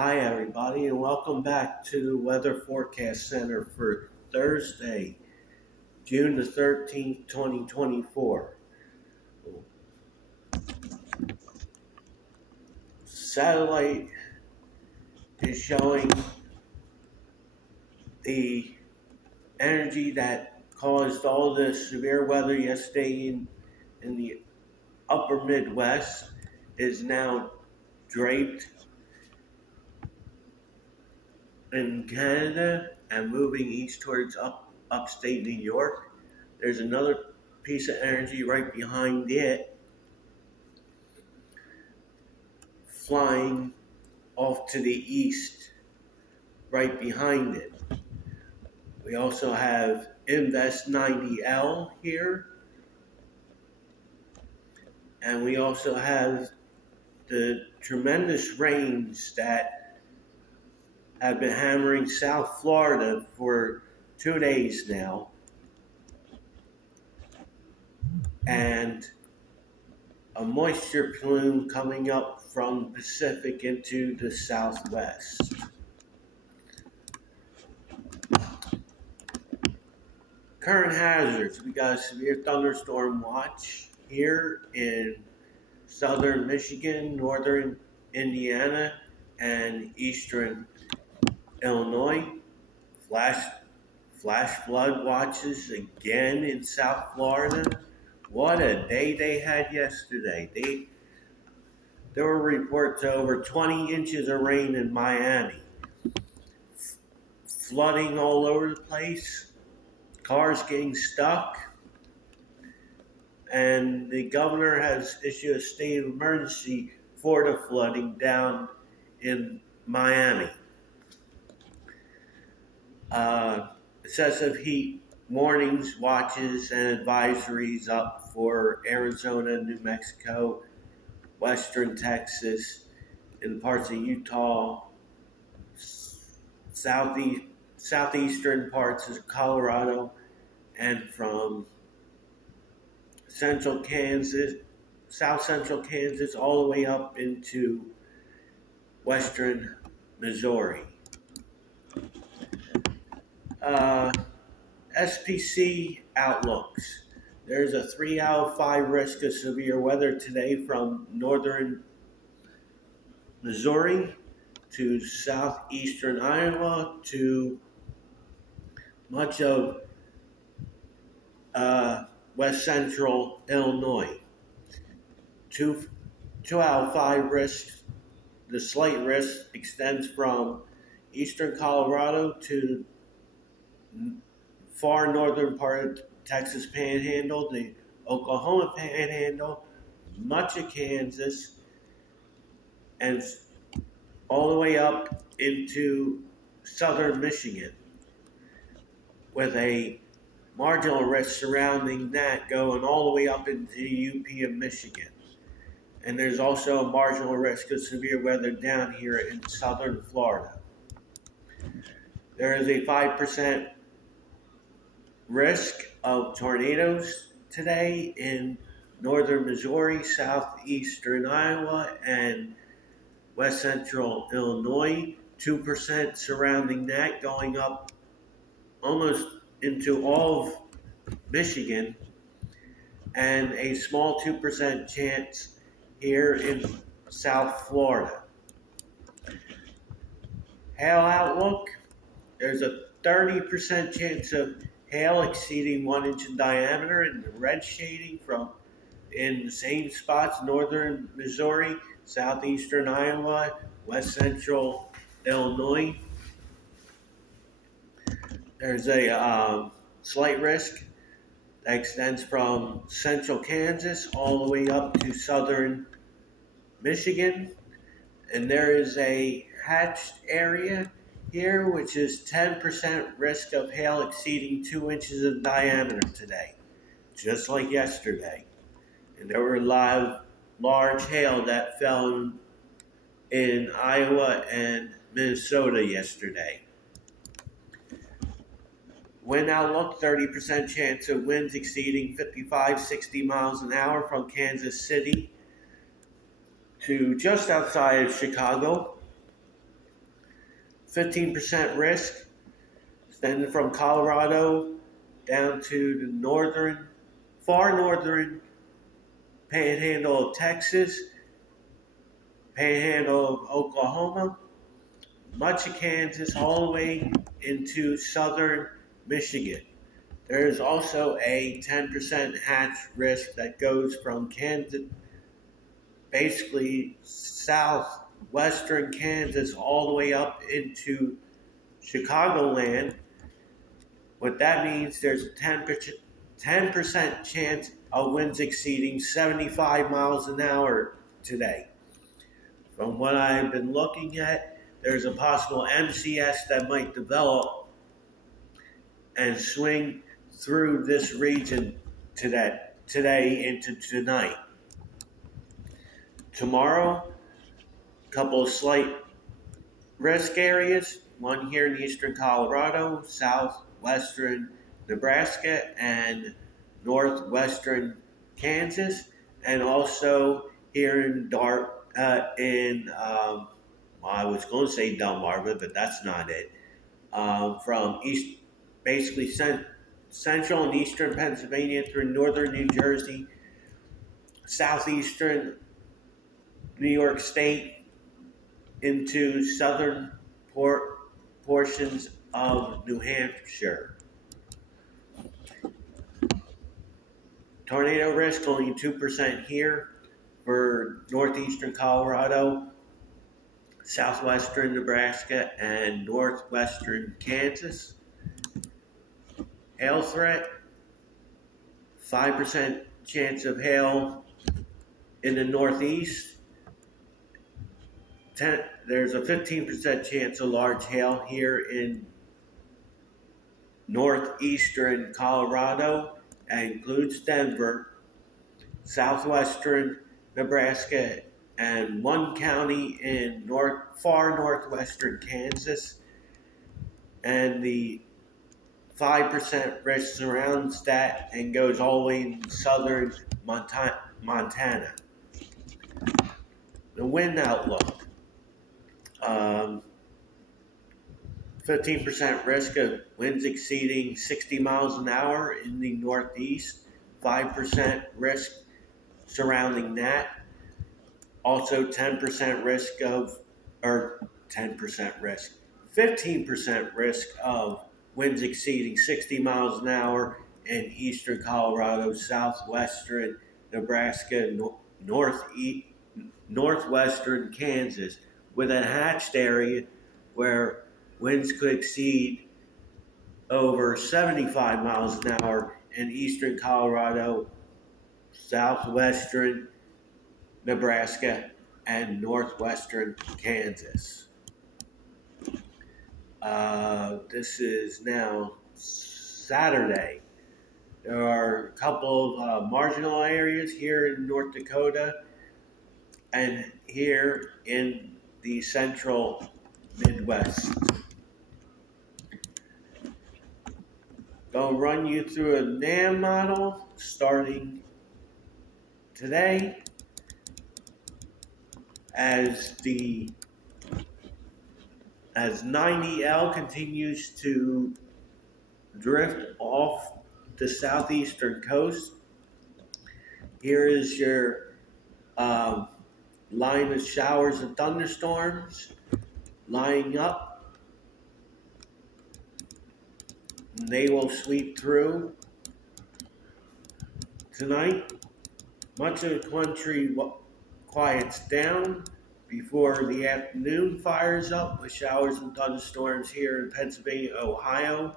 Hi, everybody, and welcome back to the Weather Forecast Center for Thursday, June the 13th, 2024. Satellite is showing the energy that caused all the severe weather yesterday in the upper Midwest is now draped in Canada and moving east towards upstate New York. There's another piece of energy right behind it flying off to the east right behind it. We also have Invest 90L here, and we also have the tremendous rains that have been hammering South Florida for 2 days now, and a moisture plume coming up from the Pacific into the southwest. Current hazards: we got a severe thunderstorm watch here in southern Michigan, northern Indiana, and eastern Illinois. Flash flood watches again in South Florida. What a day they had yesterday. There were reports of over 20 inches of rain in Miami. Flooding all over the place, cars getting stuck, and the governor has issued a state of emergency for the flooding down in Miami. Excessive heat warnings, watches, and advisories up for Arizona, New Mexico, western Texas, in parts of Utah, southeastern parts of Colorado, and from central Kansas, south central Kansas, all the way up into western Missouri. SPC outlooks. There's a 3 out of 5 risk of severe weather today from northern Missouri to southeastern Iowa to much of west central Illinois. Two out of 5 risks. The slight risk extends from eastern Colorado to far northern part of Texas Panhandle, the Oklahoma Panhandle, much of Kansas, and all the way up into southern Michigan, with a marginal risk surrounding that going all the way up into the UP of Michigan. And there's also a marginal risk of severe weather down here in southern Florida. There is a 5% risk of tornadoes today in northern Missouri, southeastern Iowa, and west central Illinois. 2% surrounding that, going up almost into all of Michigan, and a small 2% chance here in South Florida. Hail outlook: there's a 30% chance of hail exceeding 1 inch in diameter in the red shading from in the same spots: northern Missouri, southeastern Iowa, west central Illinois. There's a slight risk that extends from central Kansas all the way up to southern Michigan. And there is a hatched area here, which is 10% risk of hail exceeding 2 inches in diameter today, just like yesterday. And there were a lot of large hail that fell in Iowa and Minnesota yesterday. Wind outlook: 30% chance of winds exceeding 55-60 miles an hour from Kansas City to just outside of Chicago. 15% risk, extending from Colorado down to the far northern panhandle of Texas, panhandle of Oklahoma, much of Kansas, all the way into southern Michigan. There is also a 10% hatch risk that goes from Kansas, basically southwestern Kansas, all the way up into Chicagoland. What that means, there's a 10% chance of winds exceeding 75 miles an hour today. From what I've been looking at, there's a possible MCS that might develop and swing through this region today into tonight. Tomorrow, a couple of slight risk areas, one here in eastern Colorado, southwestern Nebraska, and northwestern Kansas, and also here in I was going to say Delmarva, but that's not it. From basically central and eastern Pennsylvania through northern New Jersey, southeastern New York State, into southern portions of New Hampshire. Tornado risk only 2% here for northeastern Colorado, southwestern Nebraska, and northwestern Kansas. Hail threat, 5% chance of hail in the northeast. There's a 15% chance of large hail here in northeastern Colorado. That includes Denver, southwestern Nebraska, and one county in far northwestern Kansas. And the 5% risk surrounds that and goes all the way in southern Montana. The wind outlook. 15% risk of winds exceeding 60 miles an hour in the northeast. 5% risk surrounding that. Also 10% risk 15% risk of winds exceeding 60 miles an hour in eastern Colorado, southwestern Nebraska, northwestern Kansas, with a hatched area where winds could exceed over 75 miles an hour in eastern Colorado, southwestern Nebraska, and northwestern Kansas. This is now Saturday. There are a couple of marginal areas here in North Dakota and here in the central Midwest. I'll run you through a NAM model starting today as 90L continues to drift off the southeastern coast. Here is your line of showers and thunderstorms lining up. And they will sweep through tonight. Much of the country quiets down before the afternoon fires up with showers and thunderstorms here in Pennsylvania, Ohio.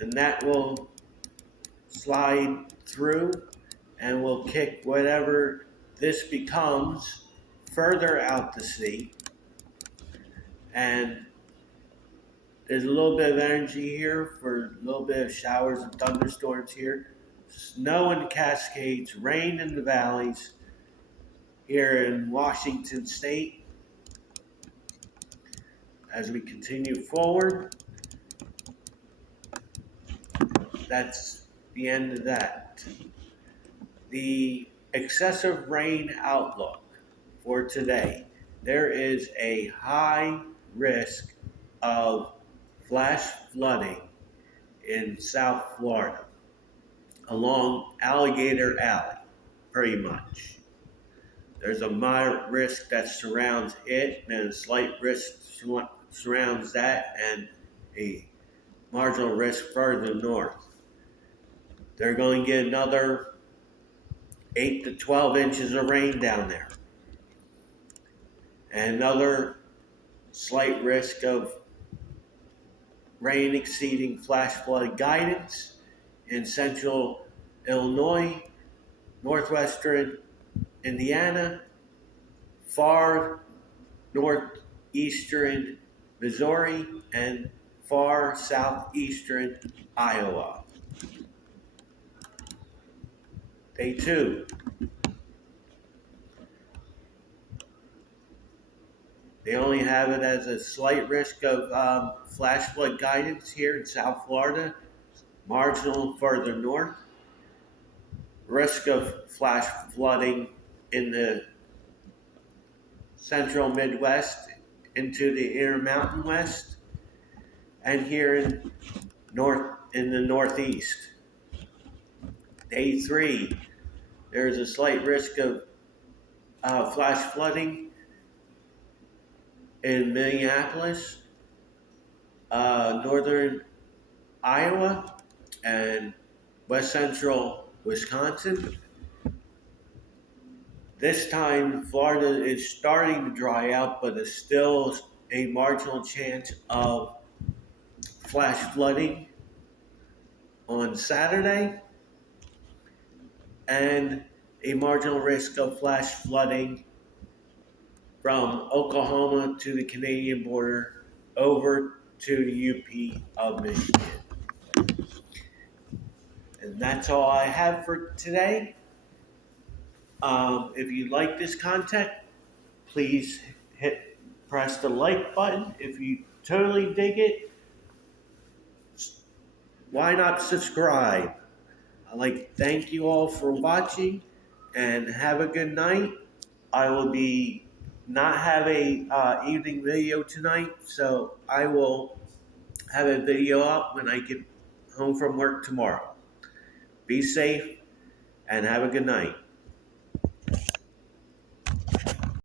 And that will slide through and will kick whatever this becomes further out to sea. And there's a little bit of energy here for a little bit of showers and thunderstorms here. Snow in the Cascades, rain in the valleys here in Washington State. As we continue forward, that's the end of that. The excessive rain outlook for today. there is a high risk of flash flooding in South Florida along Alligator Alley, pretty much. There's a moderate risk that surrounds it, and a slight risk surrounds that, and a marginal risk further north. They're going to get another 8 to 12 inches of rain down there, and another slight risk of rain exceeding flash flood guidance in central Illinois, northwestern Indiana, far northeastern Missouri, and far southeastern Iowa. Day 2. They only have it as a slight risk of flash flood guidance here in South Florida, marginal further north. Risk of flash flooding in the central Midwest into the Intermountain West, and here in the Northeast. Day 3, there is a slight risk of flash flooding in Minneapolis, northern Iowa, and west central Wisconsin. This time, Florida is starting to dry out, but there's still a marginal chance of flash flooding on Saturday, and a marginal risk of flash flooding from Oklahoma to the Canadian border over to the UP of Michigan. And that's all I have for today. If you like this content, please press the like button. If you totally dig it, why not subscribe? I'd like to thank you all for watching, and have a good night. I will be not have a evening video tonight, so I will have a video up when I get home from work tomorrow. Be safe and have a good night.